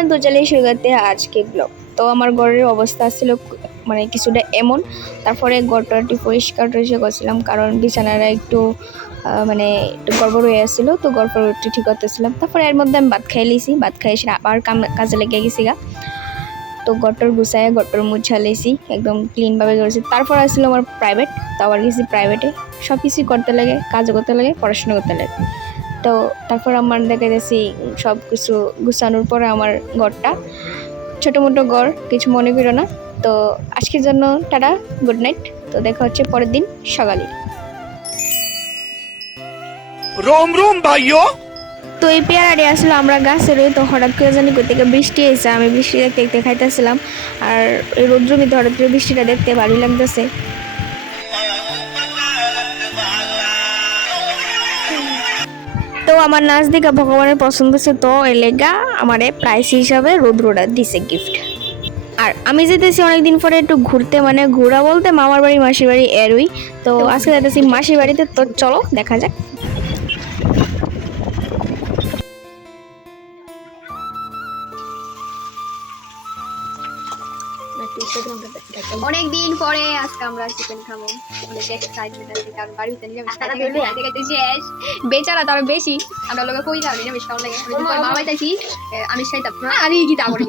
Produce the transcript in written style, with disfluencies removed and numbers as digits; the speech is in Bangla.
এভরিওয়ান, তো চলে শুরু করতে আজকে ব্লগ। তো আমার ঘরের অবস্থা ছিল মানে কিছুটা এমন। তারপরে ঘরটা একটু পরিষ্কার করছিলাম, কারণ বিছানাটা একটু মানে একটু গড়বড় হয়ে আসছিলো, তো গড়বড় একটু ঠিক করতেছিলাম। তারপরে এর মধ্যে আমি ভাত খাই লিছি, ভাত খাই এসে আবার কাজে লেগে গেছি গা। তো গটর গুছায় গটর মুছা লেছি, একদম ক্লিনভাবে করেছি। তারপর আসছিল আমার প্রাইভেট, তো আবার গেছি প্রাইভেটে। সব কিছুই করতে লাগে, কাজও করতে লাগে, পড়াশোনা করতে লাগে। তো তারপর আমার দেখা যাচ্ছি সব কিছু গুছানোর পরে আমার ঘরটা ছোটো মোটো ঘর, কিছু মনে করো না। তো আজকের জন্য টাটা, গুড নাইট। তো দেখা হচ্ছে পরের দিন সকালে। रोम रोम भाइयों। তো এই পেয়ারাটি আসলে আমরা গাছের, তো হঠাৎ করে জানি কোথা থেকে বৃষ্টি এসে, আমি বৃষ্টি দেখতে দেখতে খাইতেছিলাম। আর এই রৌদ্র ভিতরে হঠাৎ করে বৃষ্টিটা দেখতে ভালোই লাগতেছে। তো আমার নাচ দেখা ভগবানের পছন্দ হচ্ছে, তো এই লেগা আমারে প্রাইস হিসাবে রৌদ্রটা দিছে গিফট। আর আমি যেতেছি অনেকদিন পরে একটু ঘুরতে, মানে ঘোরা বলতে মামার বাড়ি মাসির বাড়ি এরই। তো আজকে যেতেছি মাসির বাড়িতে, তো চলো দেখা যাক। অনেকদিন পরে আজকে আমরা চিকেন খাবো, অনেক এক্সাইটমেন্ট আছে, কারণ বাড়িতে নিরামিষ খাইতে শেষ। বেচারা তার বেশি, আমরা লোকে কই যাও নিরামিষ খাওয়া লাগে। মামা পাইতেছি আমিষ খাইতাম, আরে কি তা করে